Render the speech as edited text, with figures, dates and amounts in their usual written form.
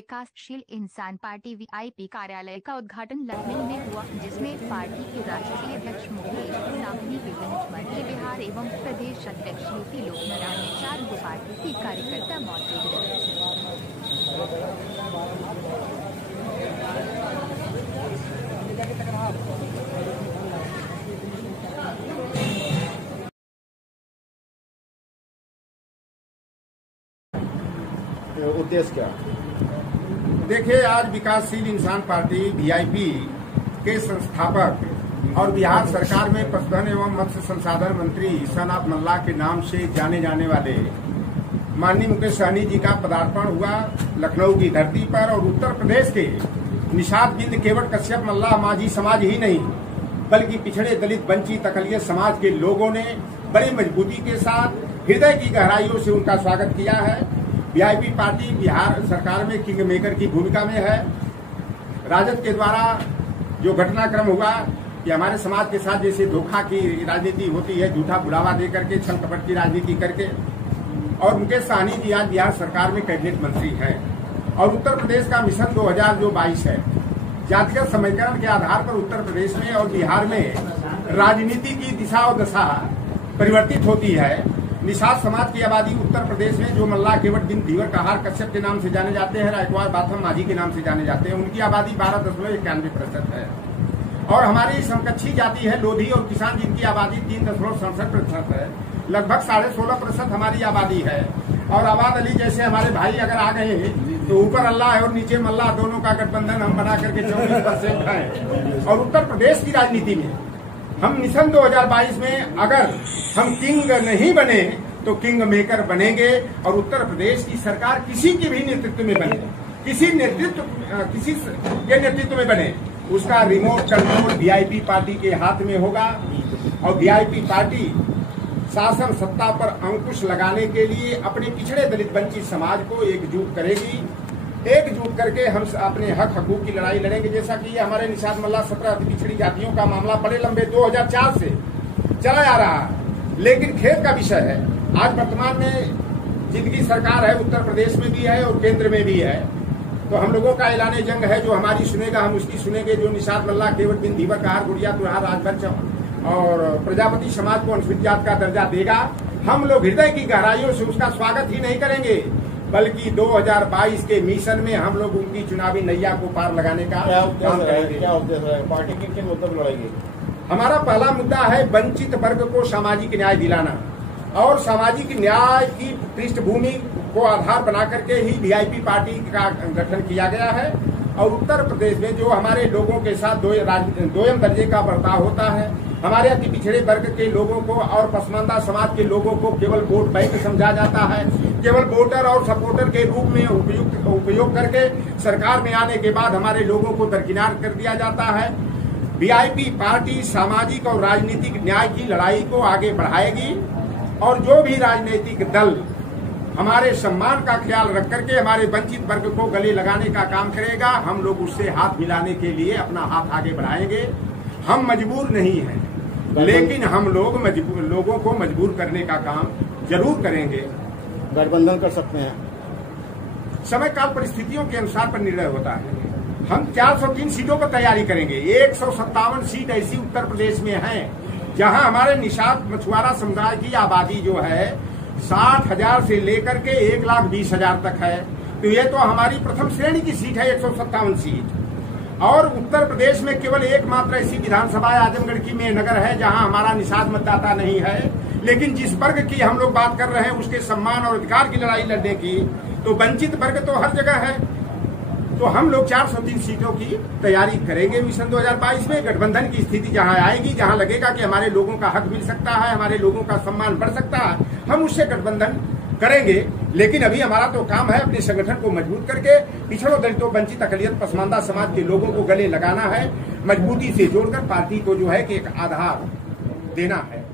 विकासशील इंसान party VIP कार्यालय का उद्घाटन लखनऊ में हुआ, जिसमें पार्टी के राष्ट्रीय अध्यक्ष मुकेश साहनी, विभिन्न मंत्री, बिहार एवं प्रदेश अध्यक्ष यूपी लोक नारायण, 4 गो पार्टी के कार्यकर्ता मौजूद रहे। उद्देश्य क्या? देखिए, आज विकासशील इंसान पार्टी वीआईपी के संस्थापक और बिहार सरकार में पशुधन एवं मत्स्य संसाधन मंत्री ईशानाथ मल्ला के नाम से जाने जाने वाले माननीय मुकेश साहनी जी का पदार्पण हुआ लखनऊ की धरती पर। और उत्तर प्रदेश के निषाद बिंद केवट कश्यप मल्ला माझी समाज ही नहीं, बल्कि पिछड़े दलित वंचित अकलियत समाज के लोगों ने बड़ी मजबूती के साथ हृदय की गहराइयों से उनका स्वागत किया है। वीआईपी पार्टी बिहार सरकार में किंग मेकर की भूमिका में है। राजद के द्वारा जो घटनाक्रम हुआ कि हमारे समाज के साथ जैसे धोखा की राजनीति होती है, झूठा बुलावा दे करके, छल कपट की राजनीति करके, और मुकेश साहनी जी आज बिहार सरकार में कैबिनेट मंत्री हैं। और उत्तर प्रदेश का मिशन 2022 है। जातिगत समीकरण के आधार पर उत्तर प्रदेश में और बिहार में राजनीति की दिशा और दशा परिवर्तित होती है। निषाद समाज की आबादी उत्तर प्रदेश में जो मल्ला केवट बिन धीवर कहार कश्यप के नाम से जाने जाते हैं, रायकवाड़ बाथम माझी के नाम से जाने जाते हैं, उनकी आबादी 12.91% है। और हमारी समकक्षी जाति है लोधी और किसान, जिनकी आबादी 3.67% है। लगभग 16.5% हमारी आबादी है। और आबाद अली जैसे हमारे भाई अगर आ गए तो ऊपर अल्लाह है और नीचे मल्ला, दोनों का गठबंधन हम बना करके 24% है। और उत्तर प्रदेश की राजनीति में हम मिशन 2022 में अगर हम किंग नहीं बने तो किंग मेकर बनेंगे। और उत्तर प्रदेश की सरकार किसी के भी नेतृत्व में बने, किसी के नेतृत्व में बने, उसका रिमोट कंट्रोल वीआईपी पार्टी के हाथ में होगा। और वीआईपी पार्टी शासन सत्ता पर अंकुश लगाने के लिए अपने पिछड़े दलित वंचित समाज को एकजुट करेगी। एकजुट करके हम अपने हक हकूक की लड़ाई लड़ेंगे। जैसा कि ये हमारे निषाद मल्ला 17 अति पिछड़ी जातियों का मामला बड़े लंबे 2004 से चला आ रहा है, लेकिन खेद का विषय है आज वर्तमान में जिनकी सरकार है उत्तर प्रदेश में भी है और केंद्र में भी है। तो हम लोगों का ऐलान जंग है, जो हमारी सुनेगा हम उसकी सुनेंगे। जो निषाद मल्ला केवट बिन धीवर कहार गुड़िया तुहार राजभर और प्रजापति समाज को अनुसूचित जात का दर्जा देगा, हम लोग हृदय की गहराइयों से उसका स्वागत ही नहीं करेंगे, बल्कि 2022 के मिशन में हम लोग उनकी चुनावी नैया को पार लगाने का काम करेंगे। क्या उद्देश्य है? पार्टी किन मुद्दों पर लड़ाएगी? हमारा पहला मुद्दा है वंचित वर्ग को सामाजिक न्याय दिलाना। और सामाजिक न्याय की पृष्ठभूमि को आधार बना करके ही वीआईपी पार्टी का गठन किया गया है। और उत्तर प्रदेश में जो हमारे लोगों के साथ दोयम दर्जे का बर्ताव होता है, हमारे अति पिछड़े वर्ग के लोगों को और पसमानदा समाज के लोगों को केवल वोट बैंक समझा जाता है। केवल वोटर और सपोर्टर के रूप में उपयोग करके सरकार में आने के बाद हमारे लोगों को दरकिनार कर दिया जाता है। वीआईपी पार्टी सामाजिक और राजनीतिक न्याय की लड़ाई को आगे बढ़ाएगी। और जो भी राजनीतिक दल हमारे सम्मान का ख्याल रख करके हमारे वंचित वर्ग को गले लगाने का काम करेगा, हम लोग उससे हाथ मिलाने के लिए अपना हाथ आगे बढ़ाएंगे। हम मजबूर नहीं हैं, लेकिन हम लोग लोगों को मजबूर करने का काम जरूर करेंगे। गठबंधन कर सकते हैं? समय काल परिस्थितियों के अनुसार पर निर्णय होता है। हम 403 सीटों पर तैयारी करेंगे। 157 सीट ऐसी उत्तर प्रदेश में है जहां हमारे निषाद मछुआरा समुदाय की आबादी जो है 60,000 से लेकर के 1,20,000 तक है। तो ये तो हमारी प्रथम श्रेणी की सीट है 157 सीट। और उत्तर प्रदेश में केवल एकमात्र ऐसी विधानसभा आजमगढ़ की में नगर है जहां हमारा निषाद मतदाता नहीं है। लेकिन जिस वर्ग की हम लोग बात कर रहे हैं उसके सम्मान और अधिकार की लड़ाई लड़ने की, तो वंचित वर्ग तो हर जगह है। तो हम लोग 403 सीटों की तैयारी करेंगे मिशन 2022 में। गठबंधन की स्थिति जहां आएगी, जहां लगेगा कि हमारे लोगों का हक मिल सकता है, हमारे लोगों का सम्मान बढ़ सकता है, हम उससे गठबंधन करेंगे। लेकिन अभी हमारा तो काम है अपने संगठन को मजबूत करके पिछड़ों दलितों वंचित अकलियत पसमानदा समाज के लोगों को गले लगाना है, मजबूती से जोड़कर पार्टी को जो है कि एक आधार देना है।